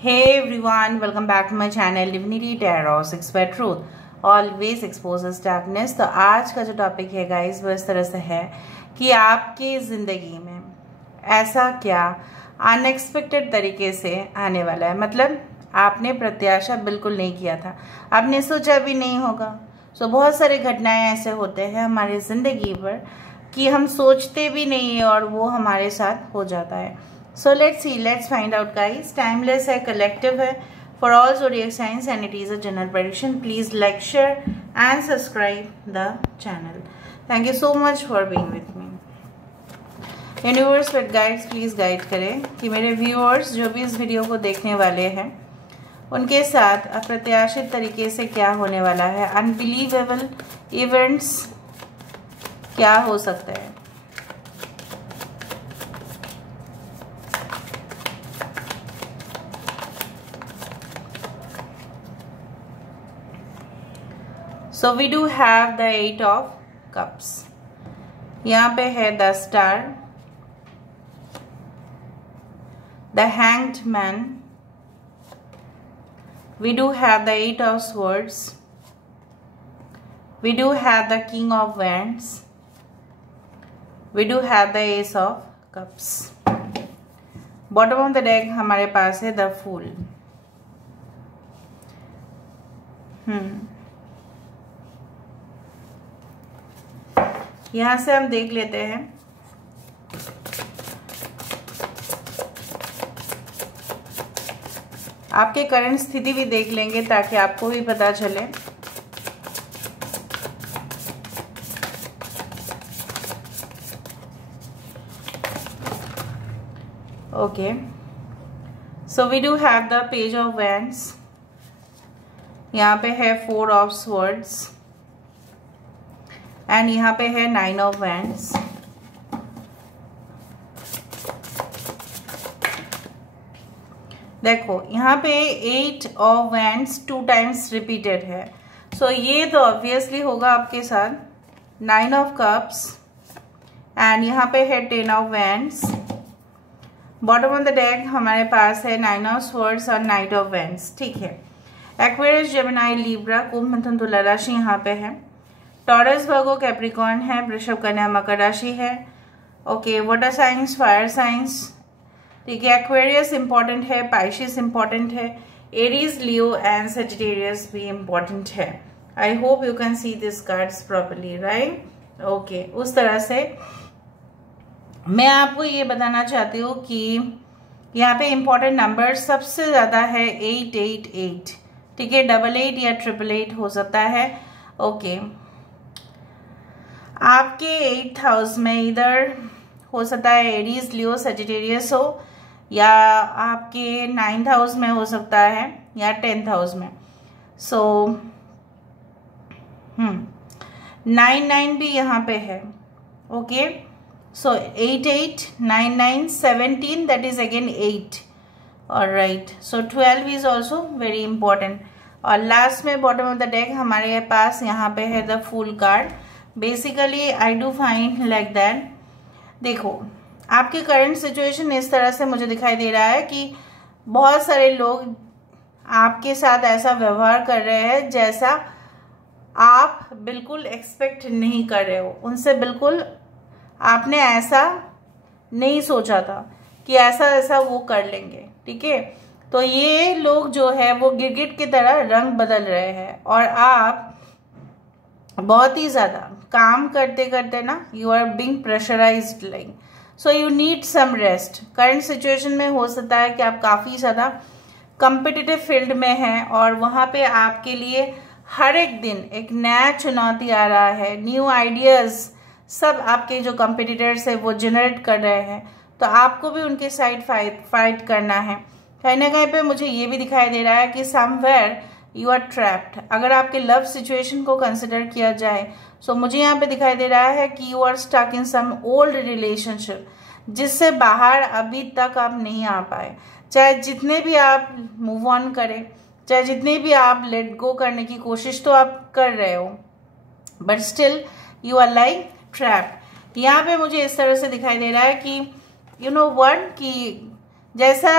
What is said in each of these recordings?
Hey everyone, welcome back to my channel Divinity Tarot 6 by Truth. Always exposes darkness. तो आज का जो topic है गाइस वो इस तरह से है कि आपकी ज़िंदगी में ऐसा क्या अनएक्सपेक्टेड तरीके से आने वाला है। मतलब आपने प्रत्याशा बिल्कुल नहीं किया था, आपने सोचा भी नहीं होगा। बहुत सारे घटनाएं ऐसे होते हैं हमारी ज़िंदगी पर कि हम सोचते भी नहीं है और वो हमारे साथ हो जाता है। So let's see, let's find out guys. Timeless है, collective है, for all zodiac signs and it is a general prediction. Please like, share and subscribe the channel. Thank you so much for being with me. Universe with guides, please guide करें कि मेरे viewers जो भी इस video को देखने वाले हैं उनके साथ अप्रत्याशित तरीके से क्या होने वाला है, अनबिलीवेबल इवेंट्स क्या हो सकता है। So we do have the 8 of cups. यहाँ पे है the star, the hanged man. We do have the 8 of swords. We do have the king of wands. We do have the ace of cups. Bottom of the deck हमारे पास है the fool. यहाँ से हम देख लेते हैं आपके current स्थिति भी देख लेंगे ताकि आपको भी पता चले। Okay, so we do have the page of wands. यहाँ पे है 4 ऑफ स्वर्ड्स एंड यहाँ पे है 9 ऑफ वैंड्स। देखो यहाँ पे 8 ऑफ वैंड्स 2 टाइम्स रिपीटेड है, सो ये तो ऑब्वियसली होगा आपके साथ। 9 ऑफ कप्स एंड यहाँ पे है 10 of wands. Bottom of the deck हमारे पास है 9 ऑफ स्वर्ड्स और 9 ऑफ वैंड्स। ठीक है, एक्वेरियस, जेमिनी, लिब्रा, कुंभ, मिथुन, तुला राशि यहाँ पे है। टॉरस, वर्गो, कैप्रिकॉर्न है। वृषभ, कन्या, मकर राशि है। Okay, water science, fire science. ठीक है, एक्वेरियस इंपॉर्टेंट है, पाइशिस इंपॉर्टेंट है, एरीज, लियो एंड सजिटेरियस भी इंपॉर्टेंट है। I hope you can see this cards properly, right. Okay, उस तरह से मैं आपको ये बताना चाहती हूँ कि यहाँ पे इंपॉर्टेंट नंबर सबसे ज्यादा है 888। ठीक है, 88 या 888 हो सकता है। ओके, आपके 8th हाउस में इधर हो सकता है एरीज, लियो, सजिटेरियस हो, या आपके 9th हाउस में हो सकता है या 10th हाउस में। सो 9 भी यहाँ पे है। Okay, so 8 8 9 9 17, that is again 8। Alright, so 12 is also very important. और लास्ट में बॉटम ऑफ द डेक हमारे पास यहाँ पे है the fool card. Basically I do find like that. देखो, आपकी करंट सिचुएशन इस तरह से मुझे दिखाई दे रहा है कि बहुत सारे लोग आपके साथ ऐसा व्यवहार कर रहे हैं जैसा आप बिल्कुल एक्सपेक्ट नहीं कर रहे हो। उनसे बिल्कुल आपने ऐसा नहीं सोचा था कि ऐसा ऐसा वो कर लेंगे। ठीक है, तो ये लोग जो है वो गिरगिट की तरह रंग बदल रहे हैं और आप बहुत ही ज्यादा काम करते करते ना you are being pressurised, like so you need some rest. Current situation में हो सकता है कि आप काफी ज्यादा कॉम्पिटिटिव फील्ड में हैं और वहां पे आपके लिए हर एक दिन एक नया चुनौती आ रहा है, न्यू आइडियाज सब आपके जो कॉम्पिटिटर्स है वो जनरेट कर रहे हैं, तो आपको भी उनके साइड फाइट करना है। कहीं ना कहीं पे मुझे ये भी दिखाई दे रहा है कि समवेयर यू आर ट्रैप्ड। अगर आपके लव सिचुएशन को कंसिडर किया जाए सो मुझे यहाँ पे दिखाई दे रहा है कि you are stuck in some old relationship जिससे बाहर अभी तक आप नहीं आ पाए। चाहे जितने भी आप मूव ऑन करें, चाहे जितने भी आप लेट गो करने की कोशिश तो आप कर रहे हो, but still you are like trapped. यहाँ पे मुझे इस तरह से दिखाई दे रहा है कि यू नो व्हाट, कि जैसा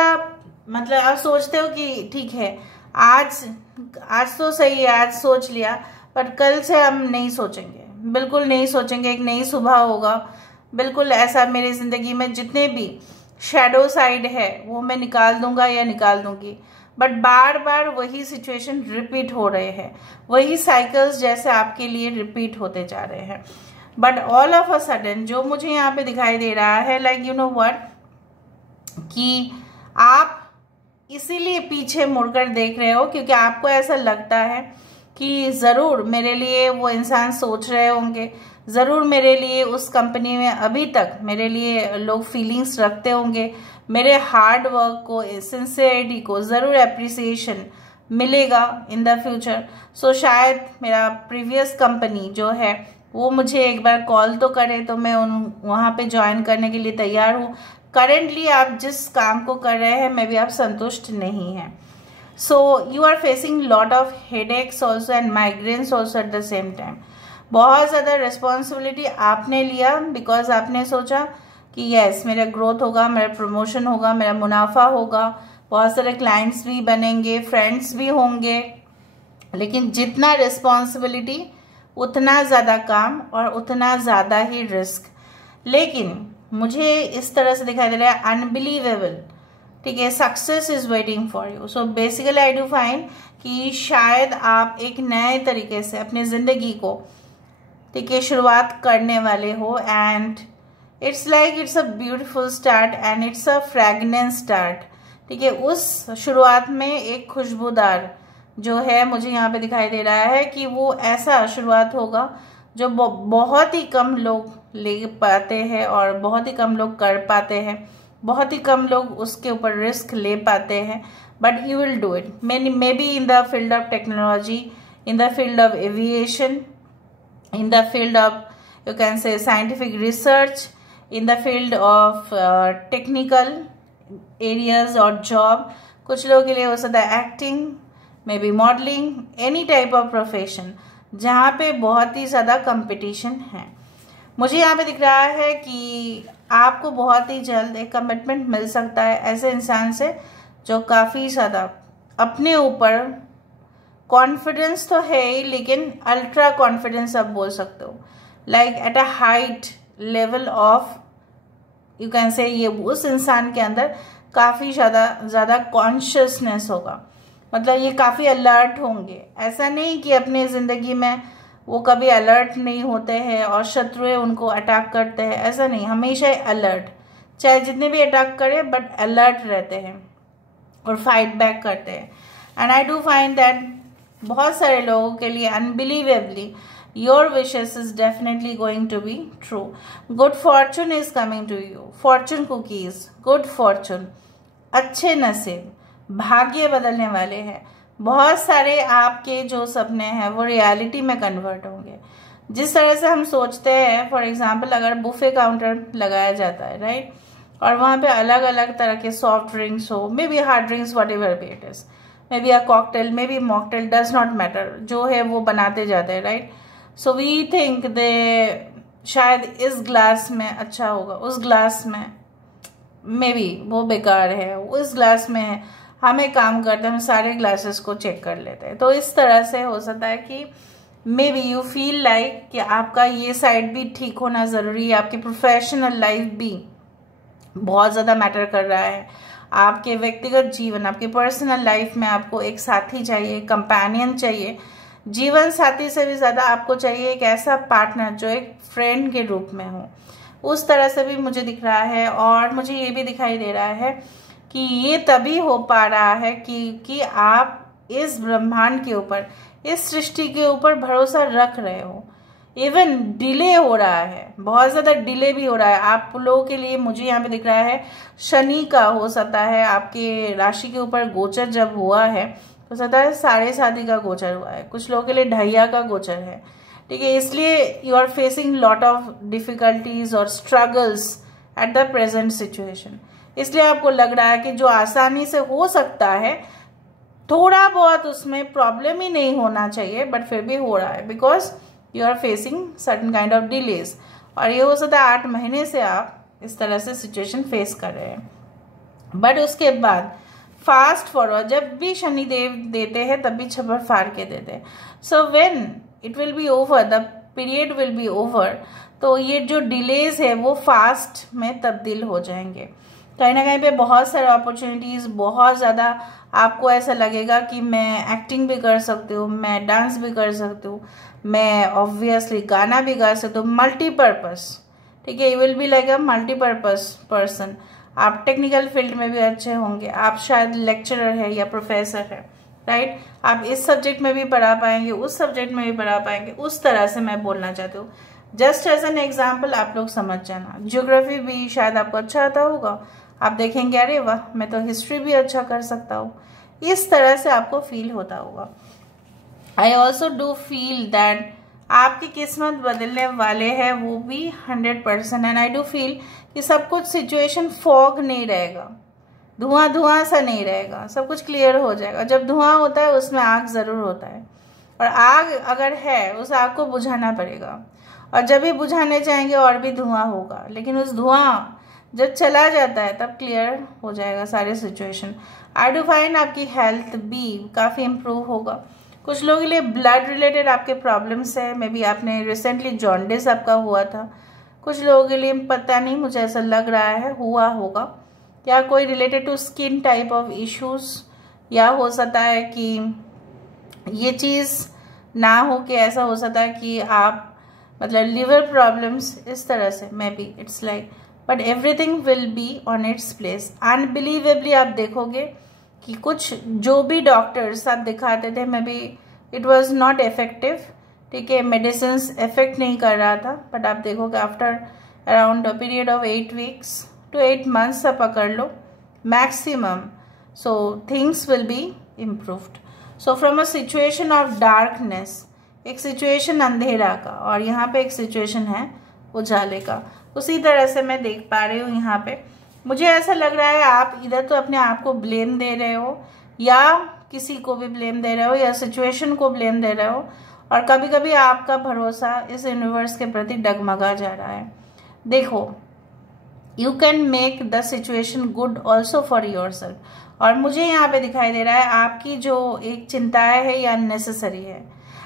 मतलब आप सोचते हो कि ठीक है आज तो सही है, आज सोच लिया, पर कल से हम नहीं सोचेंगे, बिल्कुल नहीं सोचेंगे। एक नई सुबह होगा, बिल्कुल ऐसा मेरी ज़िंदगी में जितने भी शैडो साइड है वो मैं निकाल दूंगा या निकाल दूंगी। बट बार बार वही सिचुएशन रिपीट हो रहे हैं, वही साइकिल्स जैसे आपके लिए रिपीट होते जा रहे हैं। But all of a sudden जो मुझे यहाँ पे दिखाई दे रहा है, लाइक यू नो व्हाट, कि आप इसीलिए पीछे मुड़कर देख रहे हो क्योंकि आपको ऐसा लगता है कि ज़रूर मेरे लिए वो इंसान सोच रहे होंगे, ज़रूर मेरे लिए उस कंपनी में अभी तक मेरे लिए लोग फीलिंग्स रखते होंगे, मेरे हार्ड वर्क को, सिंसियरिटी को ज़रूर अप्रिसिएशन मिलेगा इन द फ्यूचर। सो शायद मेरा प्रीवियस कंपनी जो है वो मुझे एक बार कॉल तो करे तो मैं वहाँ पे ज्वाइन करने के लिए तैयार हूँ। करेंटली आप जिस काम को कर रहे हैं मे बी आप संतुष्ट नहीं हैं। So you are facing lot of headaches also and migraines also at the same time. बहुत ज़्यादा रिस्पॉन्सिबिलिटी आपने लिया बिकॉज आपने सोचा कि यस मेरा ग्रोथ होगा, मेरा प्रमोशन होगा, मेरा मुनाफा होगा, बहुत सारे क्लाइंट्स भी बनेंगे, फ्रेंड्स भी होंगे। लेकिन जितना रिस्पॉन्सिबिलिटी उतना ज़्यादा काम और उतना ज़्यादा ही रिस्क। लेकिन मुझे इस तरह से दिखाई दे रहा है अनबिलीवेबल, ठीक है, success is waiting for you. So basically I do find कि शायद आप एक नए तरीके से अपनी ज़िंदगी को, ठीक है, शुरुआत करने वाले हो। And it's like it's a beautiful start and it's a fragrant start, ठीक है। उस शुरुआत में एक खुशबूदार जो है मुझे यहाँ पे दिखाई दे रहा है कि वो ऐसा शुरुआत होगा जो बहुत ही कम लोग ले पाते हैं और बहुत ही कम लोग कर पाते हैं, बहुत ही कम लोग उसके ऊपर रिस्क ले पाते हैं। But you will do it, may be in the field of technology, in the field of aviation, in the field of you can say scientific research, in the field of technical areas or job। कुछ लोगों के लिए हो सकता है acting, may be modelling, any type of profession जहाँ पे बहुत ही ज़्यादा कंपटीशन है। मुझे यहाँ पे दिख रहा है कि आपको बहुत ही जल्द एक कमिटमेंट मिल सकता है ऐसे इंसान से जो काफ़ी ज़्यादा अपने ऊपर कॉन्फिडेंस तो है ही, लेकिन अल्ट्रा कॉन्फिडेंस आप बोल सकते हो, like at a height level of you can say. ये उस इंसान के अंदर काफ़ी ज़्यादा कॉन्शियसनेस होगा, मतलब ये काफ़ी अलर्ट होंगे। ऐसा नहीं कि अपनी ज़िंदगी में वो कभी अलर्ट नहीं होते हैं और शत्रुएं उनको अटैक करते हैं, ऐसा नहीं, हमेशा अलर्ट, चाहे जितने भी अटैक करें बट अलर्ट रहते हैं और फाइट बैक करते हैं। And I do find that बहुत सारे लोगों के लिए unbelievably your wishes is definitely going to be true. Good fortune is coming to you, fortune cookies, good fortune, अच्छे नसीब, भाग्य बदलने वाले हैं। बहुत सारे आपके जो सपने हैं वो रियलिटी में कन्वर्ट होंगे। जिस तरह से हम सोचते हैं, फॉर एग्जाम्पल अगर बुफे काउंटर लगाया जाता है, राइट, और वहाँ पे अलग अलग तरह के सॉफ्ट ड्रिंक्स हो, may be hard drinks, whatever be it is, may be a cocktail, may be mocktail, does not matter, जो है वो बनाते जाते हैं, right. So we think they शायद इस ग्लास में अच्छा होगा, उस ग्लास में मे बी वो बेकार है, उस ग्लास में हमें काम करते हैं, हम सारे ग्लासेस को चेक कर लेते हैं। तो इस तरह से हो सकता है कि may be you feel like कि आपका ये साइड भी ठीक होना ज़रूरी है, आपकी प्रोफेशनल लाइफ भी बहुत ज़्यादा मैटर कर रहा है, आपके व्यक्तिगत जीवन, आपके पर्सनल लाइफ में आपको एक साथी चाहिए, कंपेनियन चाहिए। जीवन साथी से भी ज़्यादा आपको चाहिए एक ऐसा पार्टनर जो एक फ्रेंड के रूप में हो। उस तरह से भी मुझे दिख रहा है। और मुझे ये भी दिखाई दे रहा है कि ये तभी हो पा रहा है कि आप इस ब्रह्मांड के ऊपर, इस सृष्टि के ऊपर भरोसा रख रहे हो। इवन डिले हो रहा है, बहुत ज़्यादा डिले भी हो रहा है आप लोगों के लिए। मुझे यहाँ पे दिख रहा है शनि का हो सकता है आपके राशि के ऊपर गोचर जब हुआ है, हो सकता है 7.5 का गोचर हुआ है, कुछ लोगों के लिए 2.5 का गोचर है, ठीक है। इसलिए you are facing lot of difficulties और struggles at the present situation. इसलिए आपको लग रहा है कि जो आसानी से हो सकता है, थोड़ा बहुत उसमें प्रॉब्लम ही नहीं होना चाहिए, बट फिर भी हो रहा है because you are facing certain kind of delays. और ये हो सकता है 8 महीने से आप इस तरह से सिचुएशन फेस कर रहे हैं। बट उसके बाद फास्ट फॉरवर्ड, जब भी शनिदेव देते हैं तब भी छप्पर फाड़ के देते हैं. So when it will be over, the period will be over, तो ये जो डिलेज है वो फास्ट में तब्दील हो जाएंगे. कहीं ना कहीं पे बहुत सारे अपॉर्चुनिटीज़, बहुत ज़्यादा आपको ऐसा लगेगा कि मैं एक्टिंग भी कर सकती हूँ, मैं डांस भी कर सकती हूँ, मैं ऑब्वियसली गाना भी गा सकती हूँ, मल्टीपर्पज़. ठीक है, you will be like a multipurpose person. आप टेक्निकल फील्ड में भी अच्छे होंगे, आप शायद लेक्चरर है या प्रोफेसर है, राइट. आप इस सब्जेक्ट में भी पढ़ा पाएंगे, उस सब्जेक्ट में भी पढ़ा पाएंगे. उस तरह से मैं बोलना चाहती हूँ. जस्ट एज एन एग्जाम्पल आप लोग समझ जाना. ज्योग्राफी भी शायद आपको अच्छा आता होगा, आप देखेंगे अरे वाह मैं तो हिस्ट्री भी अच्छा कर सकता हूँ. इस तरह से आपको फील होता होगा. I also do feel that आपकी किस्मत बदलने वाले हैं वो भी 100%. एंड आई डू फील कि सब कुछ सिचुएशन फॉग नहीं रहेगा, धुआं धुआं सा नहीं रहेगा, सब कुछ क्लियर हो जाएगा. जब धुआं होता है उसमें आग ज़रूर होता है, और आग अगर है उस आग को बुझाना पड़ेगा, और जब भी बुझाने जाएंगे और भी धुआं होगा. लेकिन उस धुआं जब चला जाता है तब क्लियर हो जाएगा सारे सिचुएशन. आई डू फाइंड आपकी हेल्थ भी काफ़ी इम्प्रूव होगा. कुछ लोगों के लिए ब्लड रिलेटेड आपके प्रॉब्लम्स है, मे बी आपने रिसेंटली जॉन्डिस आपका हुआ था. कुछ लोगों के लिए पता नहीं, मुझे ऐसा लग रहा है हुआ होगा, या कोई related to skin type of issues, या हो सकता है कि ये चीज़ ना हो कि ऐसा हो सकता है कि आप मतलब लिवर प्रॉब्लम्स, इस तरह से may be it's like. But everything will be on its place. Unbelievably आप देखोगे कि कुछ जो भी डॉक्टर्स आप दिखाते थे may be it was not effective. ठीक है, मेडिसिन इफेक्ट नहीं कर रहा था, बट आप देखोगे after around a period of 8 weeks to 8 months आप पकड़ लो maximum, so things will be improved. So from a situation of darkness, एक सिचुएशन अंधेरा का, और यहाँ पे एक सिचुएशन है उजाले का. उसी तरह से मैं देख पा रही हूँ यहाँ पे. मुझे ऐसा लग रहा है आप इधर तो अपने आप को ब्लेम दे रहे हो, या किसी को भी ब्लेम दे रहे हो, या सिचुएशन को ब्लेम दे रहे हो, और कभी कभी आपका भरोसा इस यूनिवर्स के प्रति डगमगा जा रहा है. देखो, you can make the situation good also for your self. और मुझे यहाँ पे दिखाई दे रहा है आपकी जो एक चिंताएं है ये अननेसेसरी है.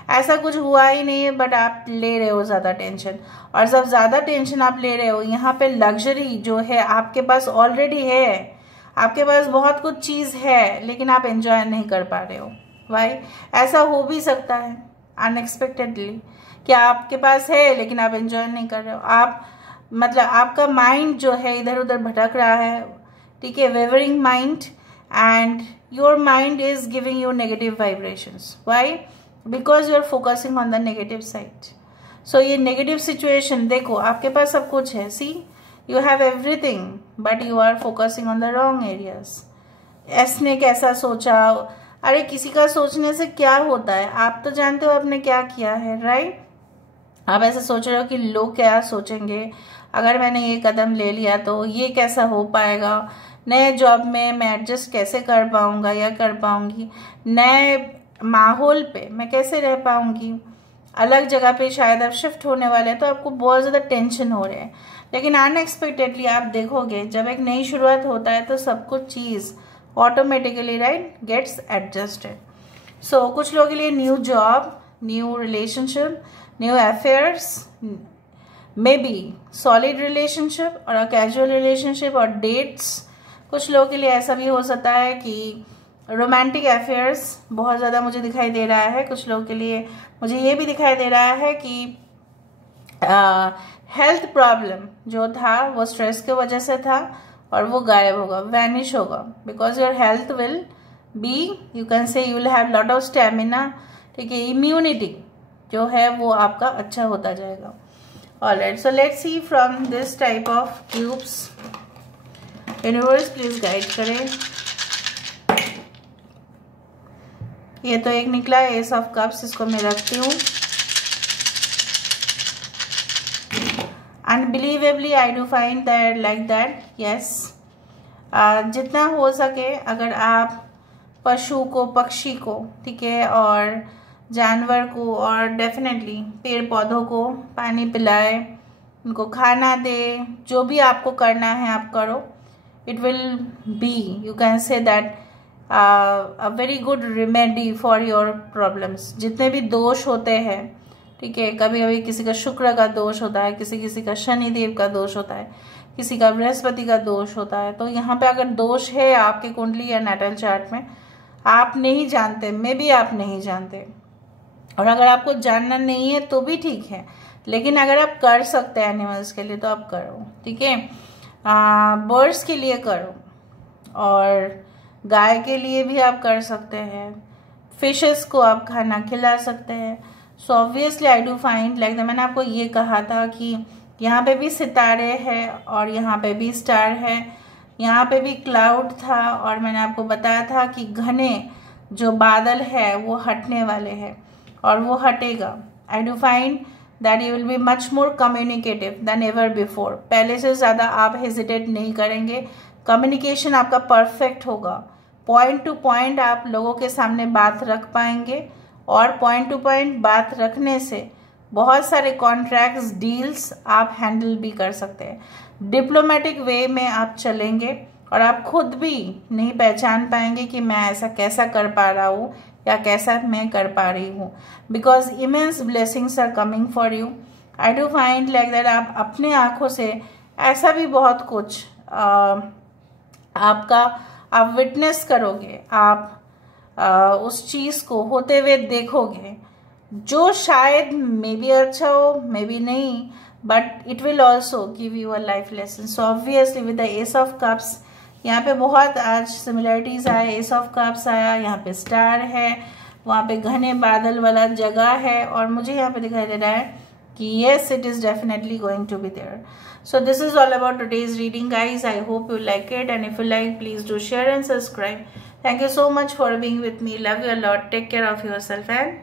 ऐसा कुछ हुआ ही नहीं है, बट आप ले रहे हो ज़्यादा टेंशन, और जब ज़्यादा टेंशन आप ले रहे हो, यहाँ पे लग्जरी जो है आपके पास ऑलरेडी है, आपके पास बहुत कुछ चीज़ है, लेकिन आप एंजॉय नहीं कर पा रहे हो. वाई? ऐसा हो भी सकता है अनएक्सपेक्टेडली कि आपके पास है लेकिन आप एंजॉय नहीं कर रहे हो. आप मतलब आपका माइंड जो है इधर उधर भटक रहा है. ठीक है, wavering mind, and your mind is giving you negative vibrations. Why? Because you are focusing on the negative side. So ये नेगेटिव सिचुएशन, देखो आपके पास सब कुछ है, see you have everything, but you are focusing on the wrong areas. इसने कैसा सोचा, अरे किसी का सोचने से क्या होता है, आप तो जानते हो आपने क्या किया है, राइट. आप ऐसा सोच रहे हो कि लोग क्या सोचेंगे, अगर मैंने ये कदम ले लिया तो ये कैसा हो पाएगा, नए जॉब में मैं एडजस्ट कैसे कर पाऊंगा या कर पाऊंगी, नए माहौल पे मैं कैसे रह पाऊंगी, अलग जगह पे शायद आप शिफ्ट होने वाले हैं, तो आपको बहुत ज़्यादा टेंशन हो रहे हैं. लेकिन अनएक्सपेक्टेडली आप देखोगे जब एक नई शुरुआत होता है तो सब कुछ चीज़ ऑटोमेटिकली राइट गेट्स एडजस्टेड. सो कुछ लोगों के लिए new job, new relationship, new affairs, may be solid relationship और कैजुअल रिलेशनशिप और डेट्स. कुछ लोगों के लिए ऐसा भी हो सकता है कि रोमांटिक अफेयर्स बहुत ज़्यादा मुझे दिखाई दे रहा है. कुछ लोगों के लिए मुझे ये भी दिखाई दे रहा है कि हेल्थ प्रॉब्लम जो था वो स्ट्रेस की वजह से था और वो गायब होगा, वैनिश होगा, because your health will be, you can say you will have lot of stamina. ठीक है, इम्यूनिटी जो है वो आपका अच्छा होता जाएगा. Alright, so let's see from this type of cubes. Universe please guide करें. ये तो एक निकला एस ऑफ कप्स, इसको मैं रखती हूँ. Unbelievably I do find that like that, yes. जितना हो सके अगर आप पशु को, पक्षी को, ठीक है, और जानवर को, और डेफिनेटली पेड़ पौधों को पानी पिलाए, उनको खाना दे, जो भी आपको करना है आप करो. It will be, you can say that a very good remedy for your problems. जितने भी दोष होते हैं, ठीक है, कभी कभी किसी का शुक्र का दोष होता है, किसी का शनिदेव का दोष होता है, किसी का बृहस्पति का दोष होता है। तो यहाँ पे अगर दोष है आपके कुंडली या नाटल चार्ट में, आप नहीं जानते, मे बी आप नहीं जानते, और अगर आपको जानना नहीं है तो भी ठीक है, लेकिन अगर आप कर सकते हैं एनिमल्स के लिए तो आप करो, ठीक है। बर्ड्स के लिए करो, और गाय के लिए भी आप कर सकते हैं, फिशेस को आप खाना खिला सकते हैं। So obviously I do find like मैंने आपको ये कहा था कि यहाँ पे भी सितारे हैं और यहाँ पे भी स्टार है, यहाँ पे भी क्लाउड था, और मैंने आपको बताया था कि घने जो बादल है वो हटने वाले हैं और वो हटेगा। आई do find that you will be much more communicative then ever before. पहले से ज़्यादा आप हेजिटेट नहीं करेंगे, कम्युनिकेशन आपका परफेक्ट होगा, पॉइंट टू पॉइंट आप लोगों के सामने बात रख पाएंगे, और पॉइंट टू पॉइंट बात रखने से बहुत सारे कॉन्ट्रैक्ट्स, डील्स आप हैंडल भी कर सकते हैं। डिप्लोमेटिक वे में आप चलेंगे और आप खुद भी नहीं पहचान पाएंगे कि मैं ऐसा कैसा कर पा रहा हूँ या कैसा मैं कर पा रही हूँ, because immense blessings are coming for you. I do find like that आप अपने आँखों से ऐसा भी बहुत कुछ आप विटनेस करोगे, आप उस चीज़ को होते हुए देखोगे जो शायद मे बी अच्छा हो, मे बी नहीं, but it will also give you a life lesson. So obviously with the S of cups, यहाँ पे बहुत आज सिमिलरिटीज आए। एस ऑफ कप्स आया, यहाँ पे स्टार है, वहाँ पे घने बादल वाला जगह है, और मुझे यहाँ पे दिखाई दे रहा है कि yes it is definitely going to be there. So this is all about today's reading, guys. I hope you like it, and if you like, please do share and subscribe. Thank you so much for being with me. Love you a lot. Take care of yourself and